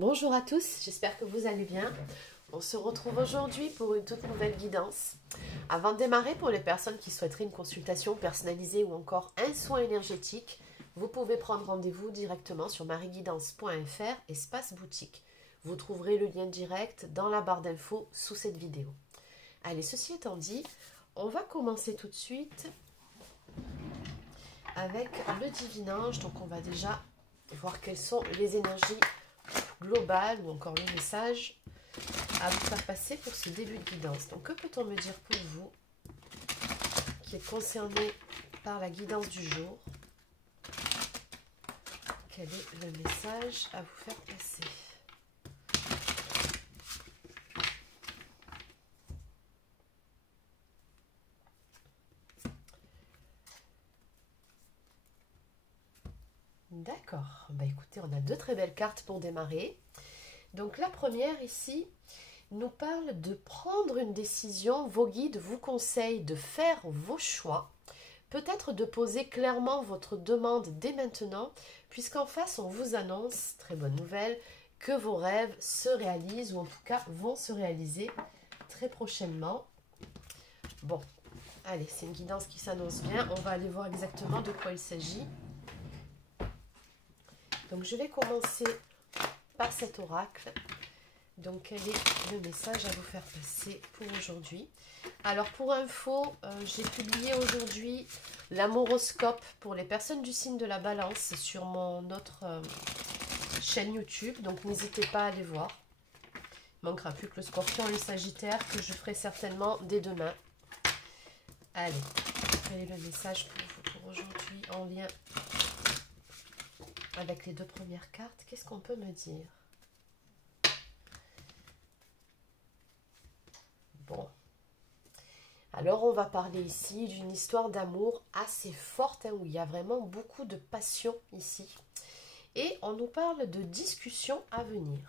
Bonjour à tous, j'espère que vous allez bien. On se retrouve aujourd'hui pour une toute nouvelle guidance. Avant de démarrer, pour les personnes qui souhaiteraient une consultation personnalisée ou encore un soin énergétique, vous pouvez prendre rendez-vous directement sur marieguidance.fr espace boutique. Vous trouverez le lien direct dans la barre d'infos sous cette vidéo. Allez, ceci étant dit, on va commencer tout de suite avec le divinage. Donc on va déjà voir quelles sont les énergies globales ou encore le message à vous faire passer pour ce début de guidance. Donc que peut-on me dire pour vous qui êtes concerné par la guidance du jour? Quel est le message à vous faire passer? D'accord, bah écoutez, on a deux très belles cartes pour démarrer. Donc la première ici nous parle de prendre une décision. Vos guides vous conseillent de faire vos choix, peut-être de poser clairement votre demande dès maintenant, puisqu'en face on vous annonce, très bonne nouvelle, que vos rêves se réalisent, ou en tout cas vont se réaliser très prochainement. Bon, allez, c'est une guidance qui s'annonce bien, on va aller voir exactement de quoi il s'agit. Donc je vais commencer par cet oracle. Donc quel est le message à vous faire passer pour aujourd'hui? Alors pour info, j'ai publié aujourd'hui l'amoroscope pour les personnes du signe de la balance sur mon autre chaîne YouTube. Donc n'hésitez pas à aller voir. Il ne manquera plus que le scorpion et le sagittaire que je ferai certainement dès demain. Allez, quel est le message pour vous pour aujourd'hui en lien avec les deux premières cartes? Qu'est-ce qu'on peut me dire? Bon. Alors on va parler ici d'une histoire d'amour assez forte, hein, où il y a vraiment beaucoup de passion ici. Et on nous parle de discussions à venir.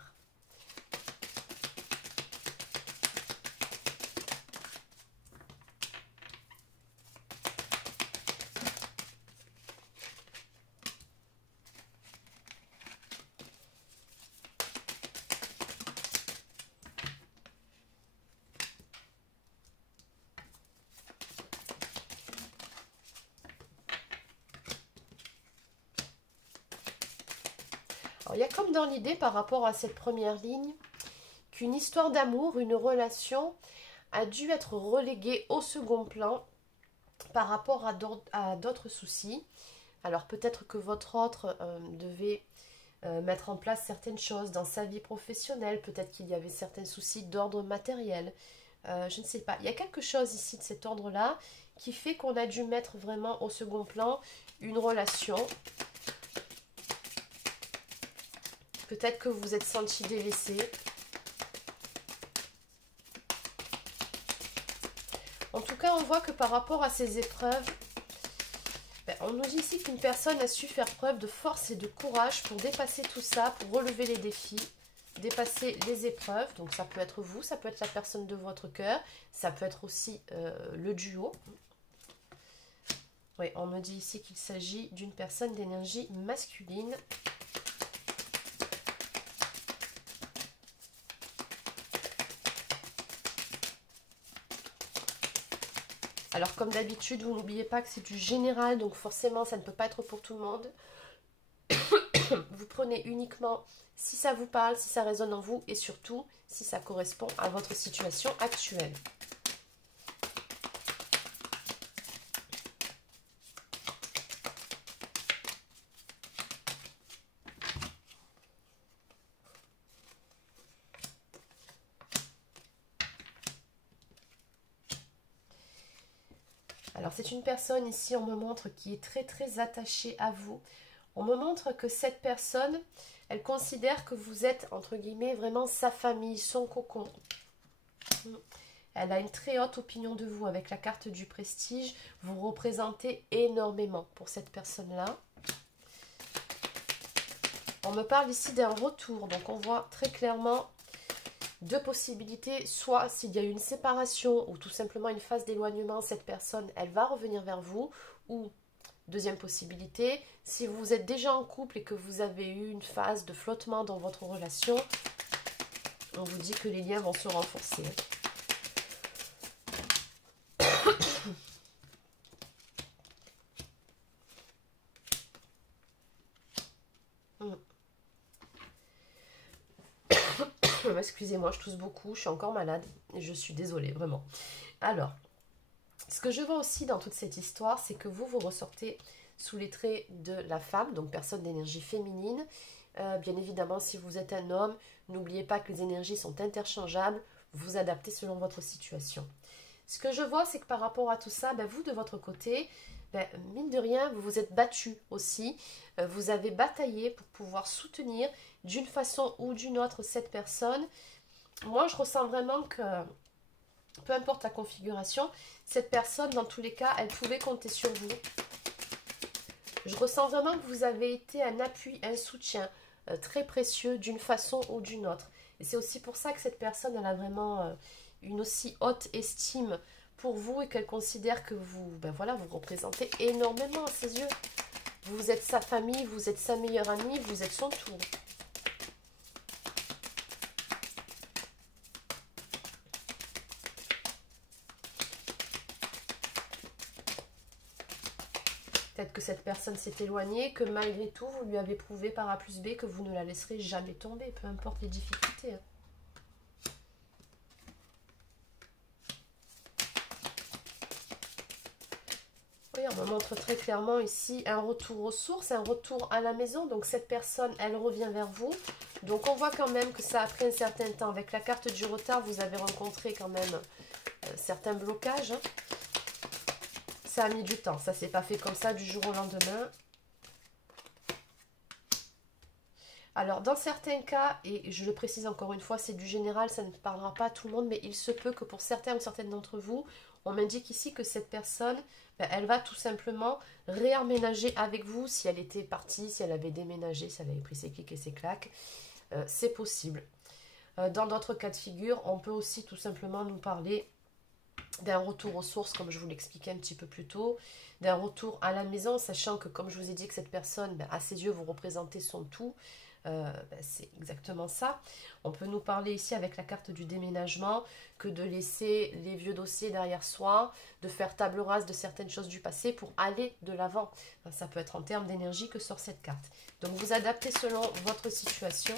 Alors, il y a comme dans l'idée par rapport à cette première ligne qu'une histoire d'amour, une relation a dû être reléguée au second plan par rapport à d'autres soucis. Alors peut-être que votre autre devait mettre en place certaines choses dans sa vie professionnelle, peut-être qu'il y avait certains soucis d'ordre matériel, je ne sais pas. Il y a quelque chose ici de cet ordre-là qui fait qu'on a dû mettre vraiment au second plan une relation. Peut-être que vous vous êtes senti délaissé. En tout cas, on voit que par rapport à ces épreuves, on nous dit ici qu'une personne a su faire preuve de force et de courage pour dépasser tout ça, pour relever les défis, dépasser les épreuves. Donc ça peut être vous, ça peut être la personne de votre cœur, ça peut être aussi le duo. Oui, on me dit ici qu'il s'agit d'une personne d'énergie masculine. Alors comme d'habitude, vous n'oubliez pas que c'est du général, donc forcément ça ne peut pas être pour tout le monde. Vous prenez uniquement si ça vous parle, si ça résonne en vous et surtout si ça correspond à votre situation actuelle. Alors c'est une personne ici, on me montre, qui est très très attachée à vous. On me montre que cette personne, elle considère que vous êtes, entre guillemets, vraiment sa famille, son cocon. Elle a une très haute opinion de vous avec la carte du prestige. Vous représentez énormément pour cette personne-là. On me parle ici d'un retour, donc on voit très clairement deux possibilités, soit s'il y a eu une séparation ou tout simplement une phase d'éloignement, cette personne, elle va revenir vers vous, ou Deuxième possibilité, si vous êtes déjà en couple et que vous avez eu une phase de flottement dans votre relation, on vous dit que les liens vont se renforcer. Excusez-moi, je tousse beaucoup, je suis encore malade et je suis désolée, vraiment. Alors, ce que je vois aussi dans toute cette histoire, c'est que vous ressortez sous les traits de la femme, donc personne d'énergie féminine. Bien évidemment, si vous êtes un homme, n'oubliez pas que les énergies sont interchangeables, vous adaptez selon votre situation. Ce que je vois, c'est que par rapport à tout ça, vous de votre côté, mine de rien, vous vous êtes battu aussi. Vous avez bataillé pour pouvoir soutenir d'une façon ou d'une autre cette personne. Moi, je ressens vraiment que, peu importe la configuration, cette personne, dans tous les cas, elle pouvait compter sur vous. Je ressens vraiment que vous avez été un appui, un soutien très précieux d'une façon ou d'une autre. Et c'est aussi pour ça que cette personne, elle a vraiment une aussi haute estime pour vous et qu'elle considère que vous, voilà, vous représentez énormément à ses yeux. Vous êtes sa famille, vous êtes sa meilleure amie, vous êtes son tout. Peut-être que cette personne s'est éloignée, que malgré tout, vous lui avez prouvé par A plus B que vous ne la laisserez jamais tomber, peu importe les difficultés. Oui, on me montre très clairement ici un retour aux sources, un retour à la maison. Donc cette personne, elle revient vers vous. Donc on voit quand même que ça a pris un certain temps. Avec la carte du retard, vous avez rencontré quand même certains blocages. Ça a mis du temps, ça s'est pas fait comme ça du jour au lendemain. Alors dans certains cas, et je le précise encore une fois, c'est du général, ça ne parlera pas à tout le monde, mais il se peut que pour certains ou certaines d'entre vous, on m'indique ici que cette personne, elle va tout simplement réaménager avec vous si elle était partie, si elle avait déménagé, si elle avait pris ses clics et ses claques. C'est possible. Dans d'autres cas de figure, on peut aussi tout simplement nous parler d'un retour aux sources, comme je vous l'expliquais un petit peu plus tôt, d'un retour à la maison, sachant que, comme je vous ai dit, que cette personne, à ses yeux, vous représentez son tout. C'est exactement ça. On peut nous parler ici avec la carte du déménagement que de laisser les vieux dossiers derrière soi, de faire table rase de certaines choses du passé pour aller de l'avant. Ça peut être en termes d'énergie que sort cette carte. Donc vous adaptez selon votre situation.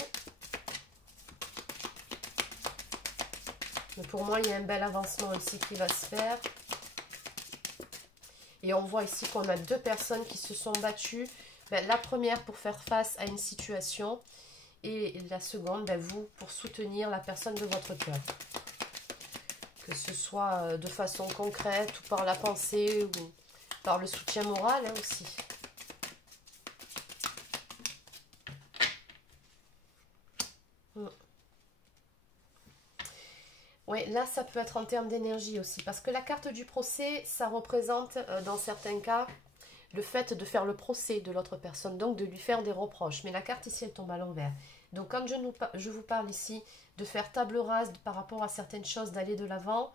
Mais pour moi, il y a un bel avancement ici qui va se faire. Et on voit ici qu'on a deux personnes qui se sont battues. La première pour faire face à une situation et la seconde, vous, pour soutenir la personne de votre cœur. Que ce soit de façon concrète ou par la pensée ou par le soutien moral aussi. Oui, là, ça peut être en termes d'énergie aussi. Parce que la carte du procès, ça représente, dans certains cas, le fait de faire le procès de l'autre personne, donc de lui faire des reproches. Mais la carte ici, elle tombe à l'envers. Donc quand je vous parle ici de faire table rase par rapport à certaines choses, d'aller de l'avant,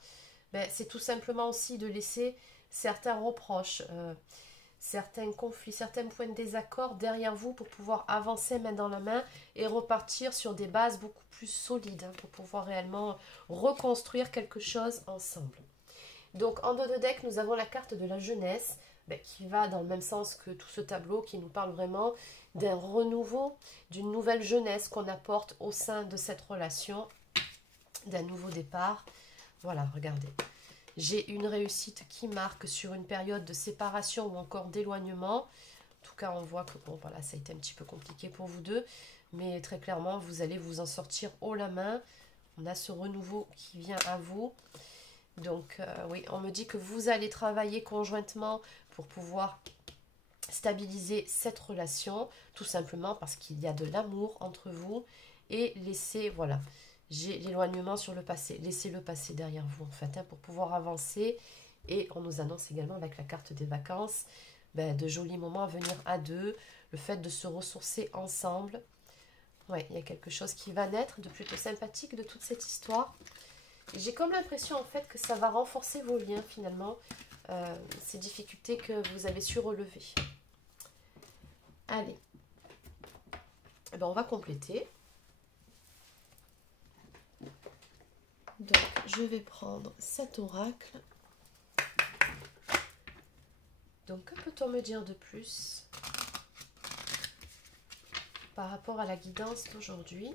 c'est tout simplement aussi de laisser certains reproches, certains conflits, certains points de désaccord derrière vous pour pouvoir avancer main dans la main et repartir sur des bases beaucoup plus solides pour pouvoir réellement reconstruire quelque chose ensemble. Donc en dos de deck, nous avons la carte de la jeunesse qui va dans le même sens que tout ce tableau, qui nous parle vraiment d'un renouveau, d'une nouvelle jeunesse qu'on apporte au sein de cette relation, d'un nouveau départ. Voilà, regardez. J'ai une réussite qui marque sur une période de séparation ou encore d'éloignement. En tout cas, on voit que bon, voilà, ça a été un petit peu compliqué pour vous deux, mais très clairement, vous allez vous en sortir haut la main. On a ce renouveau qui vient à vous. Donc, oui, on me dit que vous allez travailler conjointement pour pouvoir stabiliser cette relation, tout simplement parce qu'il y a de l'amour entre vous et laisser, voilà, j'ai l'éloignement sur le passé, laissez le passé derrière vous en fait, pour pouvoir avancer. Et on nous annonce également avec la carte des vacances, de jolis moments à venir à deux, le fait de se ressourcer ensemble. Ouais, il y a quelque chose qui va naître de plutôt sympathique de toute cette histoire. J'ai comme l'impression en fait que ça va renforcer vos liens finalement. ces difficultés que vous avez su relever. Allez, eh ben, on va compléter. Donc, je vais prendre cet oracle. Donc, que peut-on me dire de plus par rapport à la guidance d'aujourd'hui?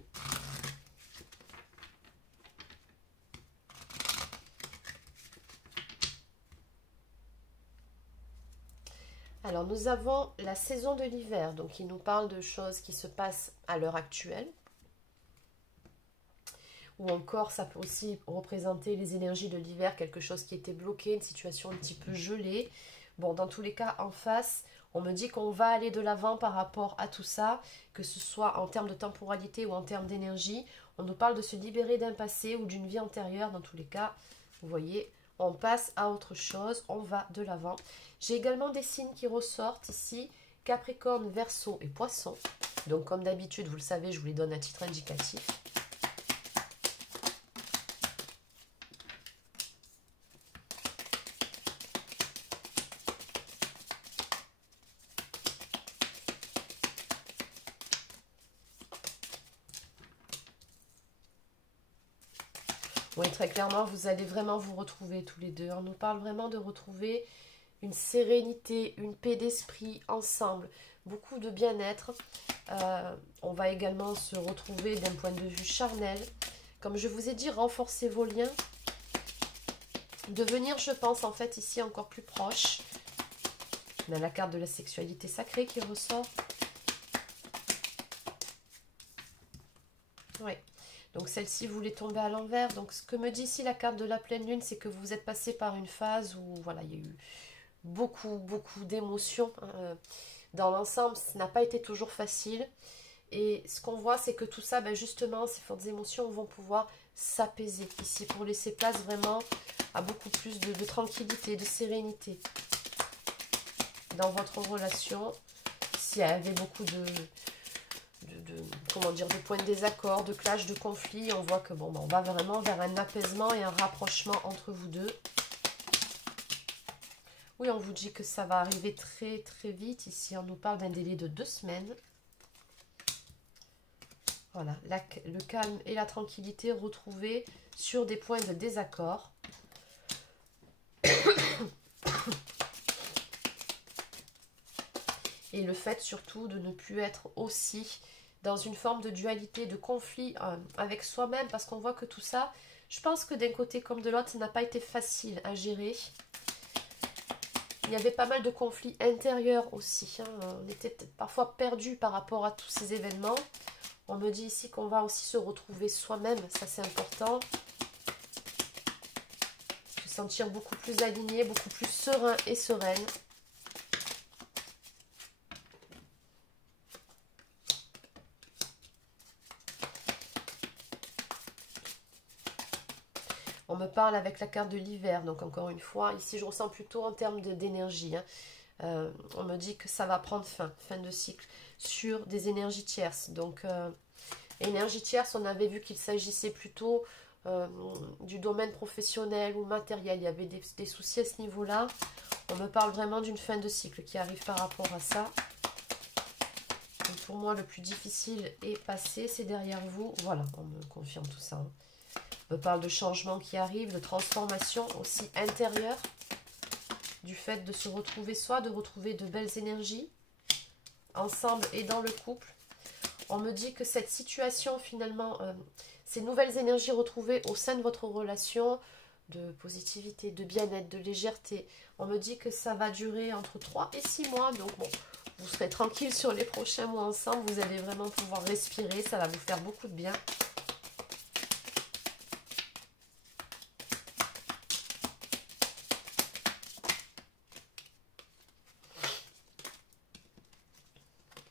Alors, nous avons la saison de l'hiver, donc il nous parle de choses qui se passent à l'heure actuelle. Ou encore, ça peut aussi représenter les énergies de l'hiver, quelque chose qui était bloqué, une situation un petit peu gelée. Bon, dans tous les cas, en face, on me dit qu'on va aller de l'avant par rapport à tout ça, que ce soit en termes de temporalité ou en termes d'énergie. On nous parle de se libérer d'un passé ou d'une vie antérieure. Dans tous les cas, vous voyez, on passe à autre chose, on va de l'avant. J'ai également des signes qui ressortent ici, Capricorne, Verseau et Poisson. Donc, comme d'habitude, vous le savez, je vous les donne à titre indicatif. Oui, très clairement, vous allez vraiment vous retrouver tous les deux. On nous parle vraiment de retrouver une sérénité, une paix d'esprit ensemble, beaucoup de bien-être. On va également se retrouver d'un point de vue charnel. Comme je vous ai dit, renforcer vos liens. Devenir, je pense, en fait, ici encore plus proche. On a la carte de la sexualité sacrée qui ressort. Oui. Donc celle-ci voulait tomber à l'envers. Donc ce que me dit ici la carte de la pleine lune, c'est que vous êtes passé par une phase où voilà, il y a eu beaucoup d'émotions. Dans l'ensemble, ça n'a pas été toujours facile. Et ce qu'on voit, c'est que tout ça, ben justement, ces fortes émotions vont pouvoir s'apaiser ici pour laisser place vraiment à beaucoup plus de tranquillité, de sérénité dans votre relation. S'il y avait beaucoup comment dire, de points de désaccord, de clash, de conflits, on voit que bon, on va vraiment vers un apaisement et un rapprochement entre vous deux. Oui, on vous dit que ça va arriver très vite. Ici, on nous parle d'un délai de 2 semaines. Voilà, le calme et la tranquillité retrouvés sur des points de désaccord. Et le fait surtout de ne plus être aussi dans une forme de dualité, de conflit avec soi-même, parce qu'on voit que tout ça, je pense que d'un côté comme de l'autre, ça n'a pas été facile à gérer. Il y avait pas mal de conflits intérieurs aussi. On était parfois perdus par rapport à tous ces événements. On me dit ici qu'on va aussi se retrouver soi-même, ça c'est important. Se sentir beaucoup plus aligné, beaucoup plus serein et sereine. On me parle avec la carte de l'hiver, donc encore une fois, ici je ressens plutôt en termes d'énergie. On me dit que ça va prendre fin de cycle, sur des énergies tierces. Donc, énergie tierce, on avait vu qu'il s'agissait plutôt du domaine professionnel ou matériel. Il y avait des soucis à ce niveau-là. On me parle vraiment d'une fin de cycle qui arrive par rapport à ça. Donc, pour moi, le plus difficile est passé, c'est derrière vous. Voilà, on me confirme tout ça. On me parle de changements qui arrivent, de transformation aussi intérieure, du fait de se retrouver soi, de retrouver de belles énergies, ensemble et dans le couple. On me dit que cette situation, finalement, ces nouvelles énergies retrouvées au sein de votre relation, de positivité, de bien-être, de légèreté, on me dit que ça va durer entre 3 et 6 mois. Donc, bon, vous serez tranquille sur les prochains mois ensemble. Vous allez vraiment pouvoir respirer. Ça va vous faire beaucoup de bien.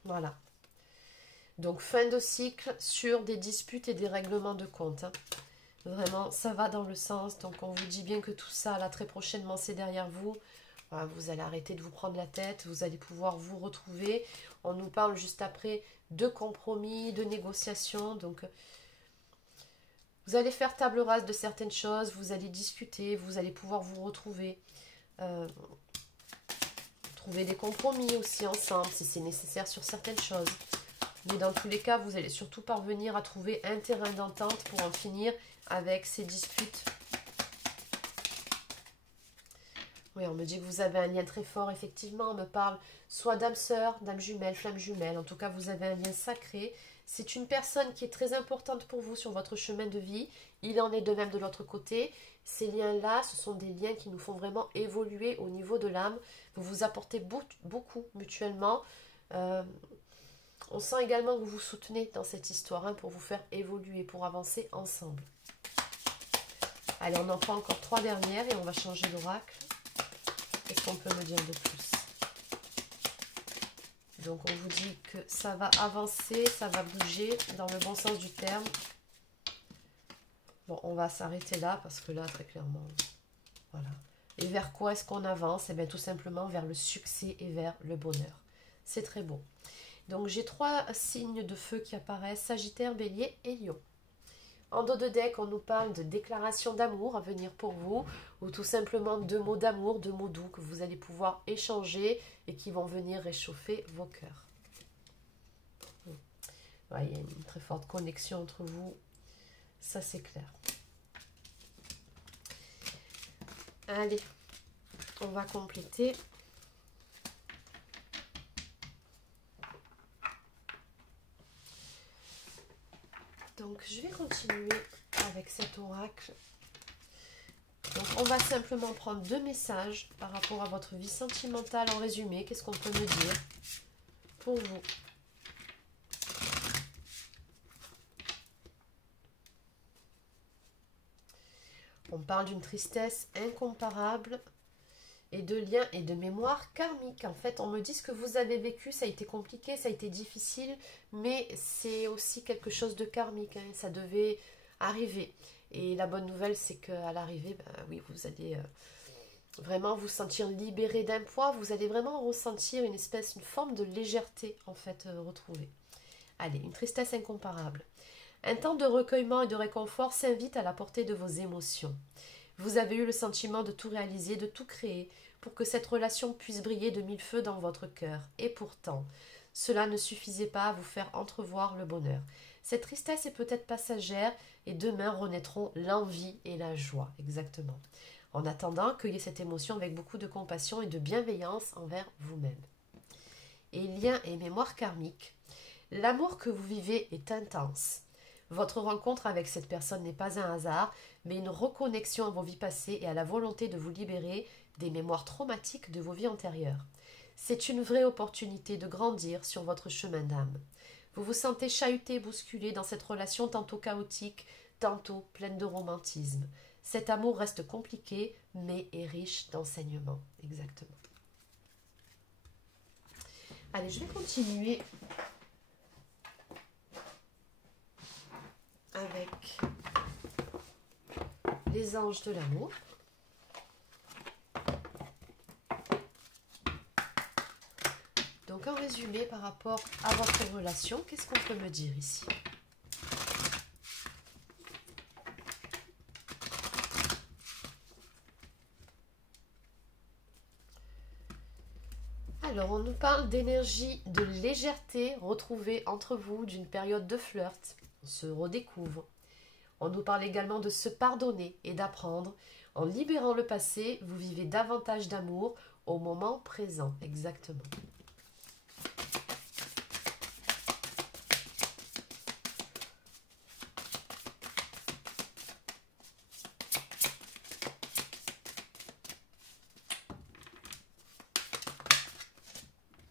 Voilà. Donc, fin de cycle sur des disputes et des règlements de compte. Vraiment, ça va dans le sens. Donc, on vous dit bien que tout ça, là, très prochainement, c'est derrière vous. Voilà, vous allez arrêter de vous prendre la tête. Vous allez pouvoir vous retrouver. On nous parle juste après de compromis, de négociations. Donc, vous allez faire table rase de certaines choses. Vous allez discuter. Vous allez pouvoir vous retrouver. trouver des compromis aussi ensemble si c'est nécessaire sur certaines choses. Mais dans tous les cas, vous allez surtout parvenir à trouver un terrain d'entente pour en finir avec ces disputes. Oui, on me dit que vous avez un lien très fort, effectivement. On me parle soit d'âme sœur, d'âme jumelle, flamme jumelle. En tout cas, vous avez un lien sacré. C'est une personne qui est très importante pour vous sur votre chemin de vie. Il en est de même de l'autre côté. Ces liens-là, ce sont des liens qui nous font vraiment évoluer au niveau de l'âme. Vous vous apportez beaucoup mutuellement. On sent également que vous vous soutenez dans cette histoire pour vous faire évoluer, pour avancer ensemble. Allez, on en prend encore 3 dernières et on va changer d'oracle. Qu'est-ce qu'on peut me dire de plus? Donc, on vous dit que ça va avancer, ça va bouger dans le bon sens du terme. Bon, on va s'arrêter là parce que là, très clairement, voilà. Et vers quoi est-ce qu'on avance? Eh bien, tout simplement vers le succès et vers le bonheur. C'est très beau. Donc, j'ai 3 signes de feu qui apparaissent, Sagittaire, Bélier et Lion. En dos de deck, on nous parle de déclaration d'amour à venir pour vous, ou tout simplement 2 mots d'amour, 2 mots doux que vous allez pouvoir échanger et qui vont venir réchauffer vos cœurs. Ouais, il y a une très forte connexion entre vous, ça c'est clair. Allez, on va compléter. Donc, je vais continuer avec cet oracle. Donc, on va simplement prendre 2 messages par rapport à votre vie sentimentale en résumé. Qu'est-ce qu'on peut me dire pour vous? On parle d'une tristesse incomparable et de liens et de mémoire karmique. En fait, on me dit ce que vous avez vécu, ça a été compliqué, ça a été difficile, mais c'est aussi quelque chose de karmique. Ça devait arriver. Et la bonne nouvelle, c'est qu'à l'arrivée, oui, vous allez vraiment vous sentir libéré d'un poids. Vous allez vraiment ressentir une forme de légèreté, en fait, retrouvée. Allez, une tristesse incomparable. Un temps de recueillement et de réconfort s'invite à la portée de vos émotions. Vous avez eu le sentiment de tout réaliser, de tout créer, pour que cette relation puisse briller de 1000 feux dans votre cœur. Et pourtant, cela ne suffisait pas à vous faire entrevoir le bonheur. Cette tristesse est peut-être passagère, et demain renaîtront l'envie et la joie, exactement. En attendant, cueillez cette émotion avec beaucoup de compassion et de bienveillance envers vous-même. Et lien et mémoire karmique. L'amour que vous vivez est intense. Votre rencontre avec cette personne n'est pas un hasard, mais une reconnexion à vos vies passées et à la volonté de vous libérer des mémoires traumatiques de vos vies antérieures. C'est une vraie opportunité de grandir sur votre chemin d'âme. Vous vous sentez chahuté, bousculé dans cette relation tantôt chaotique, tantôt pleine de romantisme. Cet amour reste compliqué, mais est riche d'enseignements. Exactement. Allez, je vais continuer avec les anges de l'amour. Donc, en résumé, par rapport à votre relation, qu'est-ce qu'on peut me dire ici? Alors, on nous parle d'énergie, de légèreté retrouvée entre vous, d'une période de flirt. On se redécouvre. On nous parle également de se pardonner et d'apprendre. En libérant le passé, vous vivez davantage d'amour au moment présent. Exactement.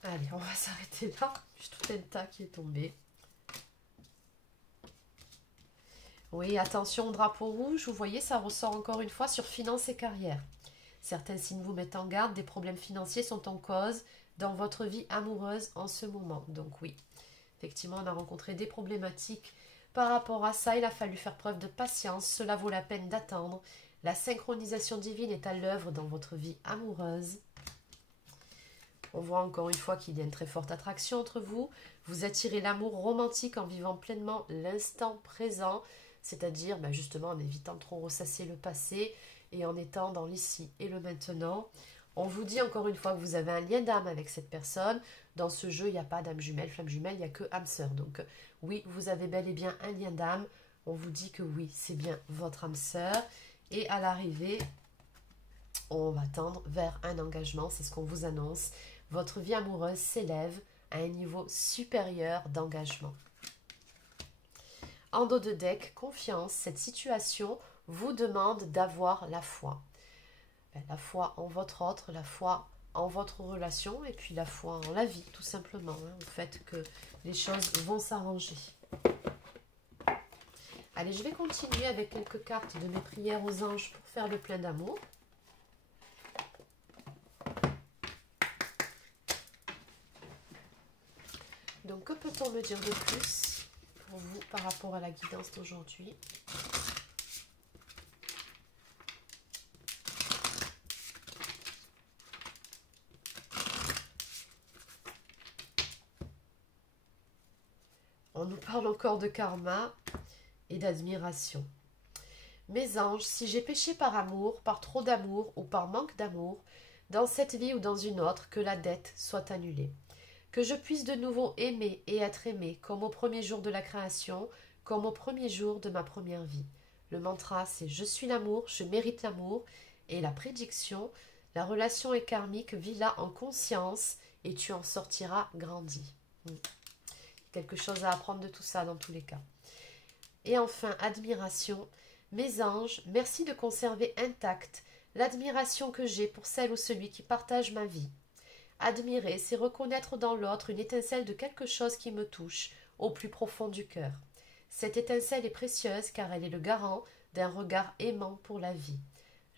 Allez, on va s'arrêter là. J'ai tout un tas qui est tombé. Oui, attention, drapeau rouge, vous voyez, ça ressort encore une fois sur finances et carrière. Certains signes vous mettent en garde, des problèmes financiers sont en cause dans votre vie amoureuse en ce moment. Donc oui, effectivement, on a rencontré des problématiques par rapport à ça. Il a fallu faire preuve de patience, cela vaut la peine d'attendre. La synchronisation divine est à l'œuvre dans votre vie amoureuse. On voit encore une fois qu'il y a une très forte attraction entre vous. Vous attirez l'amour romantique en vivant pleinement l'instant présent, c'est-à-dire justement en évitant de trop ressasser le passé et en étant dans l'ici et le maintenant. On vous dit encore une fois que vous avez un lien d'âme avec cette personne. Dans ce jeu, il n'y a pas d'âme jumelle, flamme jumelle, il n'y a que âme sœur. Donc oui, vous avez bel et bien un lien d'âme. On vous dit que oui, c'est bien votre âme sœur. Et à l'arrivée, on va tendre vers un engagement. C'est ce qu'on vous annonce. Votre vie amoureuse s'élève à un niveau supérieur d'engagement. En dos de deck, confiance, cette situation vous demande d'avoir la foi. La foi en votre autre, la foi en votre relation et puis la foi en la vie, tout simplement. Au fait que les choses vont s'arranger. Allez, je vais continuer avec quelques cartes de mes prières aux anges pour faire le plein d'amour. Donc, que peut-on me dire de plus pour vous par rapport à la guidance d'aujourd'hui ? On nous parle encore de karma et d'admiration. Mes anges, si j'ai péché par amour, par trop d'amour ou par manque d'amour, dans cette vie ou dans une autre, que la dette soit annulée. Que je puisse de nouveau aimer et être aimé, comme au premier jour de la création, comme au premier jour de ma première vie. Le mantra, c'est « Je suis l'amour, je mérite l'amour » et la prédiction, la relation est karmique, vis-la en conscience et tu en sortiras grandi. Quelque chose à apprendre de tout ça dans tous les cas. Et enfin, admiration. Mes anges, merci de conserver intacte l'admiration que j'ai pour celle ou celui qui partage ma vie. Admirer, c'est reconnaître dans l'autre une étincelle de quelque chose qui me touche au plus profond du cœur. Cette étincelle est précieuse car elle est le garant d'un regard aimant pour la vie.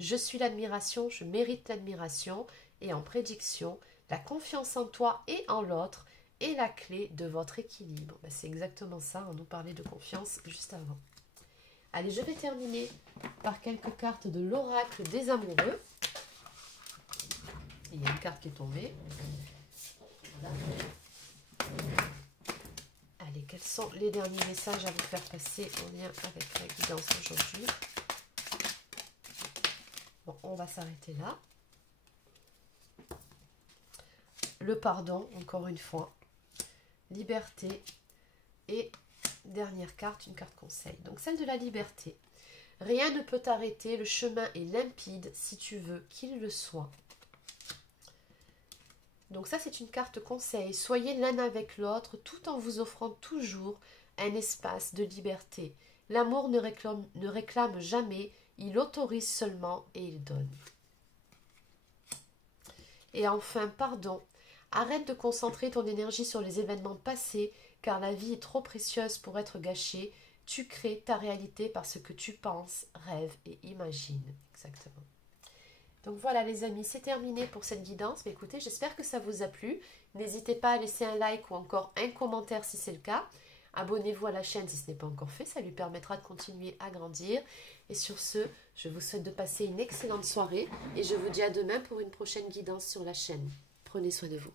Je suis l'admiration, je mérite l'admiration et en prédiction, la confiance en toi et en l'autre est la clé de votre équilibre. C'est exactement ça, on nous parlait de confiance juste avant. Allez, je vais terminer par quelques cartes de l'oracle des amoureux. Il y a une carte qui est tombée. Voilà. Allez, quels sont les derniers messages à vous faire passer en lien avec la guidance aujourd'hui? Bon, on va s'arrêter là. Le pardon, encore une fois. Liberté. Et dernière carte, une carte conseil. Donc celle de la liberté. Rien ne peut t'arrêter, le chemin est limpide si tu veux qu'il le soit. Donc ça, c'est une carte conseil. Soyez l'un avec l'autre tout en vous offrant toujours un espace de liberté. L'amour ne réclame jamais, il autorise seulement et il donne. Et enfin, pardon. Arrête de concentrer ton énergie sur les événements passés, car la vie est trop précieuse pour être gâchée. Tu crées ta réalité par ce que tu penses, rêves et imagines. Exactement. Donc voilà les amis, c'est terminé pour cette guidance. Mais écoutez, j'espère que ça vous a plu. N'hésitez pas à laisser un like ou encore un commentaire si c'est le cas. Abonnez-vous à la chaîne si ce n'est pas encore fait, ça lui permettra de continuer à grandir. Et sur ce, je vous souhaite de passer une excellente soirée et je vous dis à demain pour une prochaine guidance sur la chaîne. Prenez soin de vous.